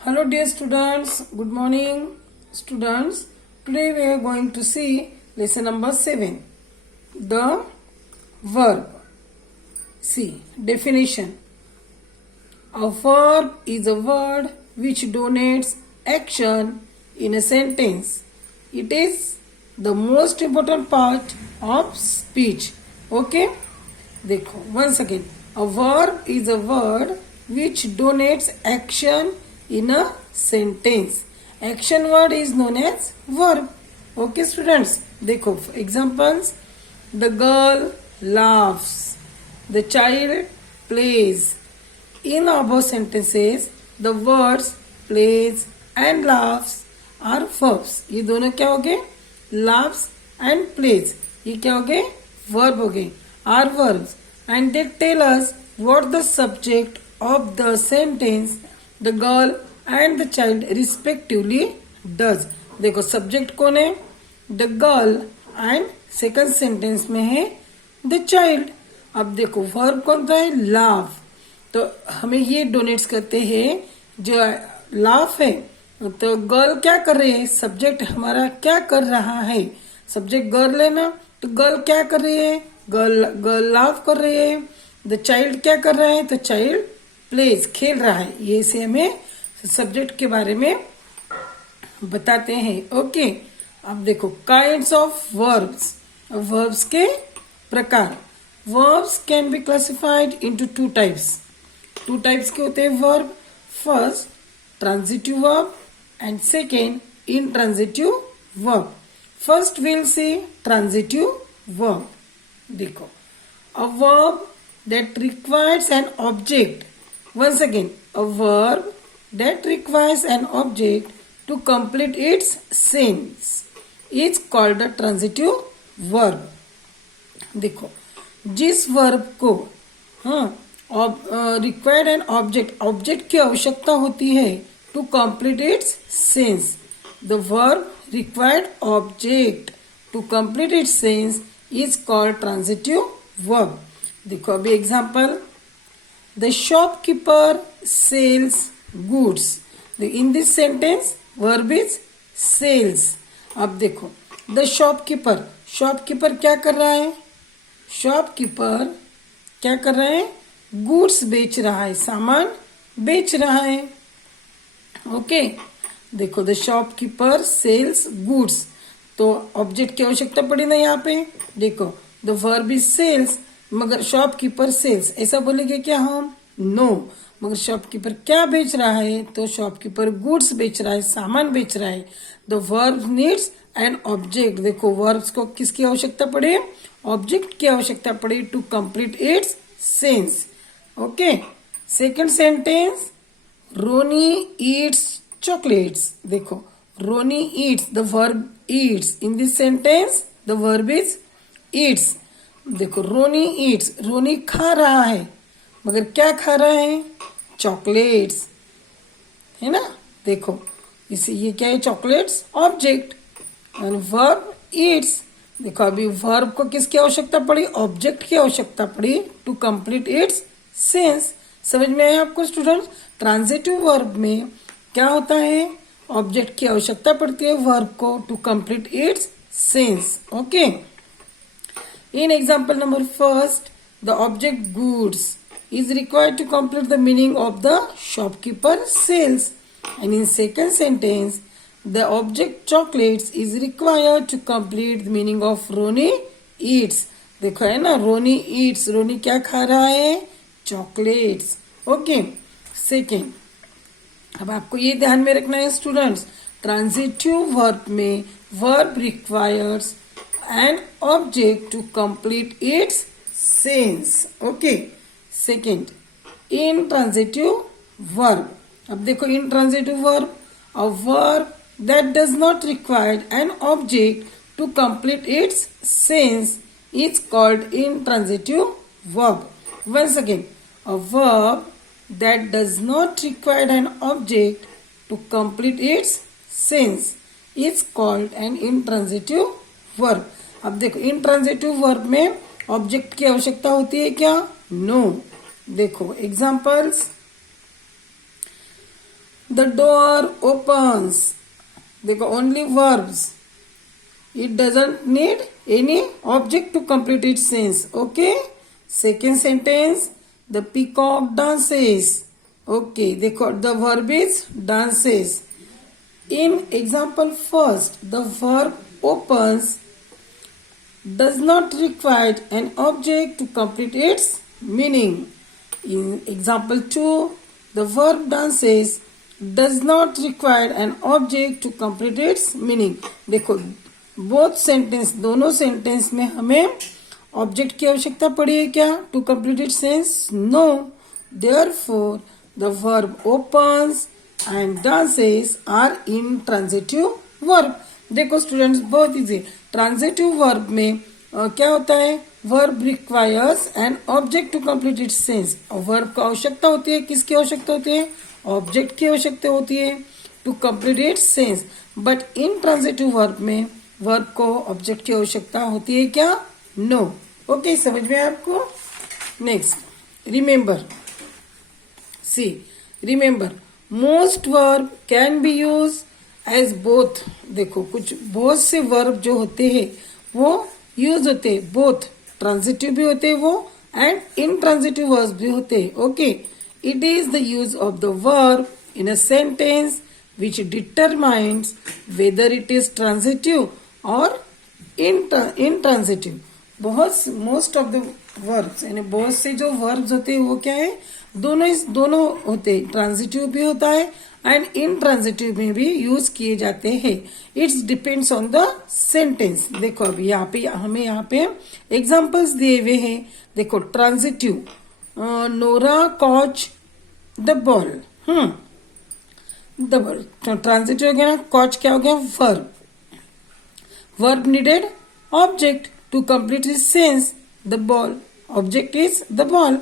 Hello dear students, good morning students. Today we are going to see lesson number 7. The verb. See, definition. A verb is a word which denotes action in a sentence. It is the most important part of speech. Okay? देखो once again, a verb is a word which denotes action in a sentence. Action word is known as verb. Okay students, देखो examples. The girl laughs, the child plays. In above sentences, the words plays and laughs are verbs. ये दोनों क्या हो गए? Laughs and plays. ये क्या हो गए? Verb हो गए. Are verbs, and they tell us what the subject of the sentence, the girl and the child respectively does. देखो subject कौन है? The girl and second sentence में है the child. अब देखो verb कौन सा है? Laugh. तो हमें ये डोनेट्स करते हैं जो लाफ है. तो गर्ल क्या कर रही है? सब्जेक्ट हमारा क्या कर रहा है? सब्जेक्ट गर्ल है ना, तो गर्ल क्या कर रही है? गर्ल लाफ कर रही है. द चाइल्ड क्या कर रहा है? तो चाइल्ड प्लेज, खेल रहा है. ये से हमें सब्जेक्ट के बारे में बताते हैं. ओके, अब देखो काइंड्स ऑफ वर्ब्स. वर्ब्स के प्रकार. Verbs can be classified into two types. Two types के होते हैं verb. First transitive verb and second intransitive verb. First will see transitive verb. देखो, a verb that requires an object. Once again, a verb that requires an object to complete its sense is called a transitive verb. देखो, जिस verb को required an object, object की आवश्यकता होती है to complete its sense. The verb required object to complete its sense is called transitive verb. देखो अभी example. The shopkeeper sells goods. In this sentence verb is sells. अब देखो, the shopkeeper, shopkeeper क्या कर रहा है? शॉपकीपर क्या कर रहा है? गुड्स बेच रहा है, सामान बेच रहा है. ओके, देखो द शॉपकीपर सेल्स गुड्स. तो ऑब्जेक्ट की आवश्यकता पड़ी ना यहाँ पे. देखो द वर्ब इज सेल्स, मगर शॉपकीपर सेल्स ऐसा बोलेंगे क्या हम? नो. मगर शॉपकीपर क्या बेच रहा है? तो शॉपकीपर गुड्स बेच रहा है, सामान बेच रहा है. The verb needs an object. देखो वर्ब्स को किसकी आवश्यकता पड़े? ऑब्जेक्ट की आवश्यकता पड़ी to complete its sense. Okay, second sentence. Ronnie eats chocolates. देखो Ronnie eats, the verb eats. In this sentence the verb is eats. देखो रोनी ईट्स, रोनी खा रहा है, मगर क्या खा रहा है? चॉकलेट्स, है ना. देखो इसे ये क्या है? Chocolates object and verb Yeats. देखो अभी वर्ब को किसकी आवश्यकता पड़ी? ऑब्जेक्ट की आवश्यकता पड़ी टू कंप्लीट इट्स सेंस. समझ में आया आपको स्टूडेंट्स? ट्रांजिटिव वर्ब में क्या होता है? ऑब्जेक्ट की आवश्यकता पड़ती है वर्ब को to complete its sense. Okay, in example number first, the object goods is required to complete the meaning of the shopkeeper sales. And in second sentence, the object chocolates is required to complete the meaning of Ronnie eats. देखो है ना, रोनी Yeats, रोनी क्या खा रहा है? Chocolates. Okay, second. अब आपको ये ध्यान में रखना है स्टूडेंट्स, ट्रांजिटिव वर्ब में verb requires an object to complete its sense. Okay, second intransitive verb. अब देखो intransitive verb, a verb that does not require an object to complete its sense is called intransitive verb. Once again, a verb that does not require an object to complete its sense is called an intransitive verb. अब देखो intransitive verb में object की आवश्यकता होती है क्या? No. देखो examples. The door opens, देखो only verbs, it doesn't need any object to complete its sense. Okay, second sentence, the peacock dances. Okay, देखो the verb is dances. In example first, the verb opens does not require an object to complete its meaning. In example 2, the verb dances does not require an object to complete its meaning. देखो both sentence, दोनों sentence में हमें object की आवश्यकता पड़ी है क्या to complete it sense? No. Therefore the verb opens and dances are intransitive verb. देखो स्टूडेंट्स बहुत इजी, ट्रांजिटिव वर्ब में क्या होता है? Verb requires an object to complete it sense. Verb को आवश्यकता होती है, किसकी आवश्यकता होती है? ऑब्जेक्ट की आवश्यकता होती है to complete it sense. But intransitive verb में वर्ब को ऑब्जेक्ट की आवश्यकता होती है क्या? नो. ओके, समझ में आपको? Next, remember. See, remember most verb can be use as both. देखो कुछ बहुत से वर्ब जो होते हैं वो यूज होते हैं, बोथ ट्रांजिटिव भी होते हैं वो एंड इनट्रांजिटिव वर्ब्स भी होते हैं. Okay, it is the use of the verb in a sentence which determines whether it is transitive or intransitive. Most of the verbs यानी बहुत से जो वर्ब्स होते हैं वो क्या है? दोनों होते हैं, ट्रांजिटिव भी होता है एंड इनट्रांजिटिव में भी यूज किए जाते हैं. It's depends on the sentence. देखो अभी यहाँ पे हमें यहाँ पे एग्जांपल्स दिए हुए हैं. देखो transitive, Nora catch the ball. Transitive हो गया ना, कॉच क्या हो गया? Verb. Verb needed object to complete its sense. The ball, object is the ball.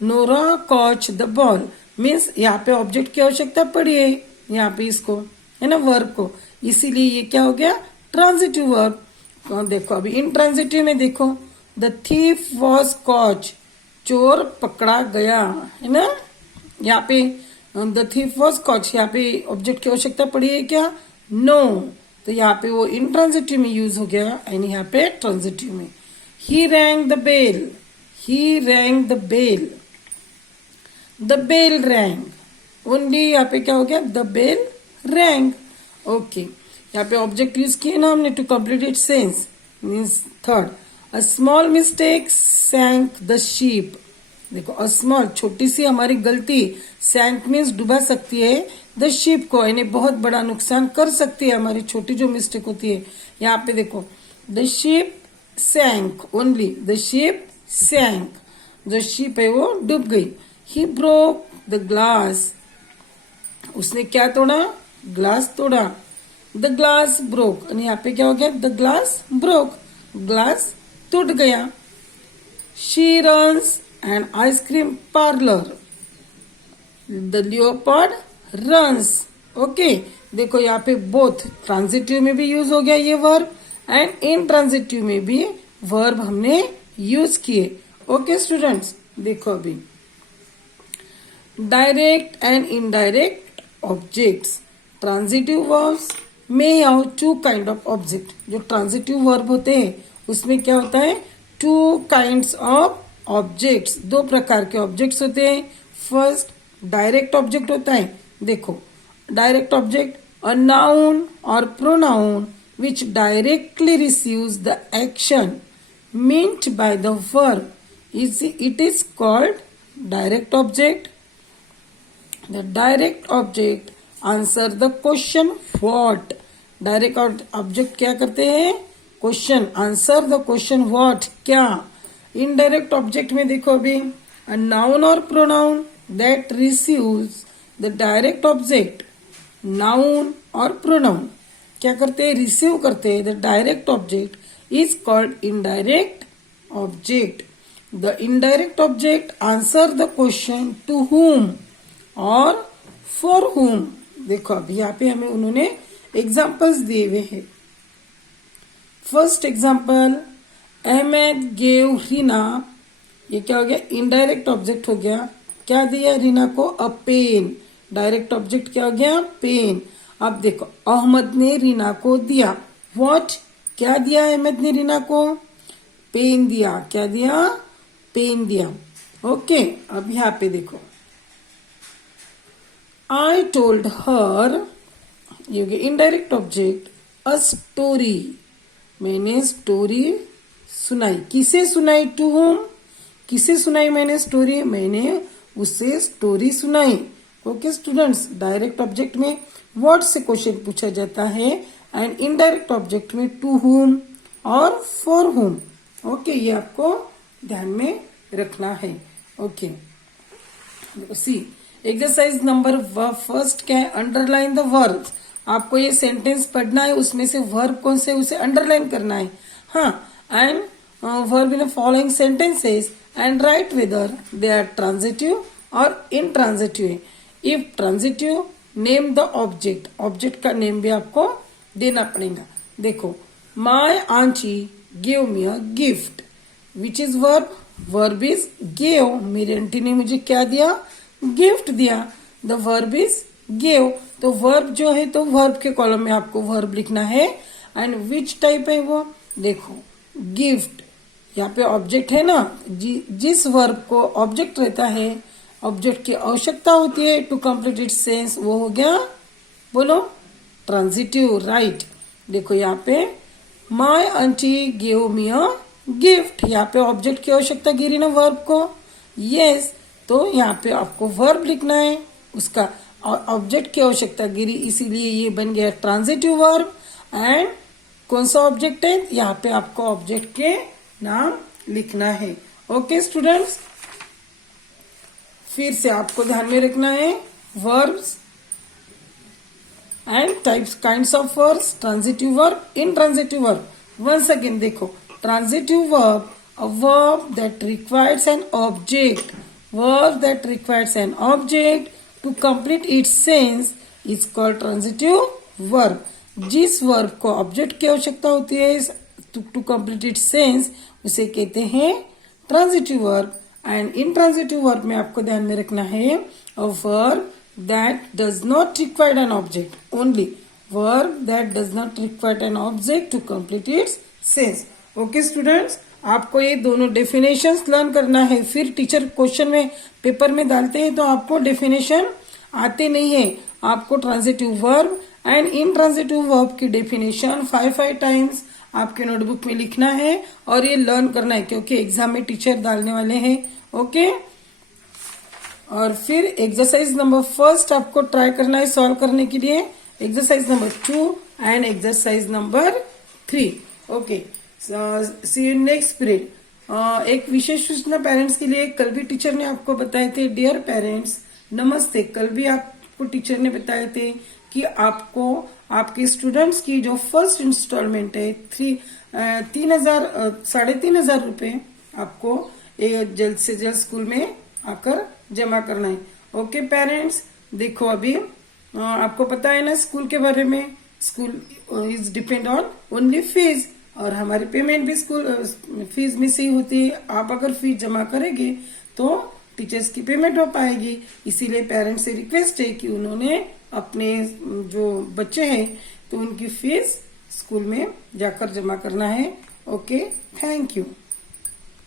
Nora catch the ball means यहाँ पे ऑब्जेक्ट की आवश्यकता पड़ी है, यहाँ पे इसको है ना वर्ब को, इसीलिए ये क्या हो गया? Transitive verb. देखो अभी इन ट्रांजिटिव में देखो, द थीफ वॉज कॉच, चोर पकड़ा गया, है ना. यहाँ पे द थीफ वॉज कॉच, यहाँ पे ऑब्जेक्ट की आवश्यकता पड़ी है क्या? नो. तो यहाँ पे वो इंट्रांजिटिव में यूज हो गया एंड यहाँ पे ट्रांजिटिव में. He rang the bell, he rang the bell, the bell rang. Only यहाँ पे क्या हो गया? The bell wrong. ओके, यहाँ पे ऑब्जेक्ट यूज किए ना हमने to complete it sense. Means third, a small mistake sank the ship. देखो अ स्मॉल, छोटी सी हमारी गलती, सैंक मीन्स डुबा सकती है द शिप को, यानी बहुत बड़ा नुकसान कर सकती है हमारी छोटी जो मिस्टेक होती है. यहाँ पे देखो the ship sank, only the ship sank, जो शिप है वो डूब गई. ही ब्रोक द ग्लास, उसने क्या तोड़ा? ग्लास तोड़ा. द ग्लास ब्रोक, और यहाँ पे क्या हो गया? द ग्लास ब्रोक, ग्लास टूट गया. She runs an ice cream parlour, the leopard runs. Okay, देखो यहाँ पे बोथ ट्रांजिटिव में भी यूज हो गया ये वर्ब एंड इन ट्रांजिटिव में भी वर्ब हमने यूज किए. ओके स्टूडेंट्स, देखो अभी direct and indirect objects. Transitive verbs में have two kind of object. जो ट्रांजिटिव वर्ब होते हैं उसमें क्या होता है? टू काइंड्स ऑफ ऑब्जेक्ट्स, दो प्रकार के ऑब्जेक्ट्स होते हैं. फर्स्ट डायरेक्ट ऑब्जेक्ट होता है. देखो डायरेक्ट ऑब्जेक्ट, अ नाउन और pronoun which directly receives the action meant by the verb it is called direct object. The direct object answer the question what. Direct object क्या करते हैं? Question, answer the question what, क्या. Indirect object में देखो अभी, a noun और pronoun that receives the direct object. Noun और pronoun क्या करते हैं? रिसीव करते हैं the direct object is called indirect object. The indirect object answer the question to whom or for whom. देखो अब यहाँ पे हमें उन्होंने एग्जाम्पल्स दिए हुए हैं. First example, Ahmed gave Reena, ये क्या हो गया? इनडायरेक्ट ऑब्जेक्ट हो गया. क्या दिया रीना को? अ पेन. डायरेक्ट ऑब्जेक्ट क्या हो गया, पेन। अब देखो अहमद ने रीना को दिया, व्हाट, क्या दिया अहमद ने रीना को, पेन दिया, क्या दिया, पेन दिया। ओके, अब यहाँ पे देखो आई टोल्ड हर, ये हो गया इनडायरेक्ट ऑब्जेक्ट, अ स्टोरी, मैंने स्टोरी सुनाई, किसे सुनाई, टू होम, किसे सुनाई मैंने स्टोरी, मैंने उसे स्टोरी सुनाई। ओके स्टूडेंट्स, डायरेक्ट ऑब्जेक्ट में व्हाट से क्वेश्चन पूछा जाता है एंड इनडायरेक्ट ऑब्जेक्ट में टू होम और फॉर होम। ओके, ये आपको ध्यान में रखना है। ओके, सी एक्सरसाइज नंबर फर्स्ट क्या है, अंडरलाइन द वर्ब्स। आपको ये सेंटेंस पढ़ना है, उसमें से वर्ब कौन से उसे अंडरलाइन करना है। हाँ, and verb in following sentences and write whether they are transitive और intransitive. If transitive, name the object, object का नेम भी आपको देना पड़ेगा। देखो, my aunty give me a gift, which is verb, verb is give, मेरी आंटी ने मुझे क्या दिया, गिफ्ट दिया। द वर्ब इज गिव, तो वर्ब जो है तो वर्ब के कॉलम में आपको वर्ब लिखना है। एंड विच टाइप है वो, देखो गिफ्ट, यहाँ पे ऑब्जेक्ट है ना, जिस वर्ब को ऑब्जेक्ट रहता है, ऑब्जेक्ट की आवश्यकता होती है टू कंप्लीट इट्स सेंस, वो हो गया, बोलो, ट्रांजिटिव, राइट। देखो यहाँ पे my aunty give me a gift, यहाँ पे ऑब्जेक्ट की आवश्यकता गिरी ना वर्ब को, यस, तो यहाँ पे आपको वर्ब लिखना है, उसका ऑब्जेक्ट की आवश्यकता गिरी, इसीलिए ये बन गया ट्रांजिटिव वर्ब। एंड कौन सा ऑब्जेक्ट है, यहाँ पे आपको ऑब्जेक्ट के नाम लिखना है। ओके स्टूडेंट्स, फिर से आपको ध्यान में रखना है verbs and types, kinds of verbs, transitive verb, intransitive verb. Once again देखो, transitive verb, a verb that requires an object, verb that requires an object to complete its sense is called transitive verb. जिस verb को object की आवश्यकता होती है to complete its sense, उसे कहते हैं transitive verb. And intransitive verb में आपको ध्यान में रखना है a verb that does not require an object, only verb that does not require an object to complete its sense. Okay students, आपको ये दोनों डेफिनेशंस लर्न करना है। फिर टीचर क्वेश्चन में पेपर में डालते हैं तो आपको डेफिनेशन आते नहीं है, आपको transitive verb and intransitive verb की डेफिनेशन 5 टाइम्स आपके नोटबुक में लिखना है और ये लर्न करना है, क्योंकि एग्जाम में टीचर डालने वाले हैं। ओके, और फिर एक्सरसाइज नंबर फर्स्ट आपको ट्राई करना है सॉल्व करने के लिए, exercise number 2 and exercise number 3। Okay, see you next period. एक विशेष सूचना पेरेंट्स के लिए, कल भी टीचर ने आपको बताए थे, डियर पेरेंट्स नमस्ते, कल भी आपको टीचर ने बताए थे कि आपको आपके स्टूडेंट्स की जो फर्स्ट इंस्टॉलमेंट है 3,500 रुपए आपको जल्द से जल्द स्कूल में आकर जमा करना है। ओके पेरेंट्स, देखो अभी आपको पता है ना स्कूल के बारे में, school is depend on only fees, और हमारी पेमेंट भी स्कूल फीस में से ही होती है। आप अगर फीस जमा करेंगे तो टीचर्स की पेमेंट हो पाएगी। इसीलिए पेरेंट्स से रिक्वेस्ट है कि उन्होंने अपने जो बच्चे हैं तो उनकी फीस स्कूल में जाकर जमा करना है। Okay, thank you.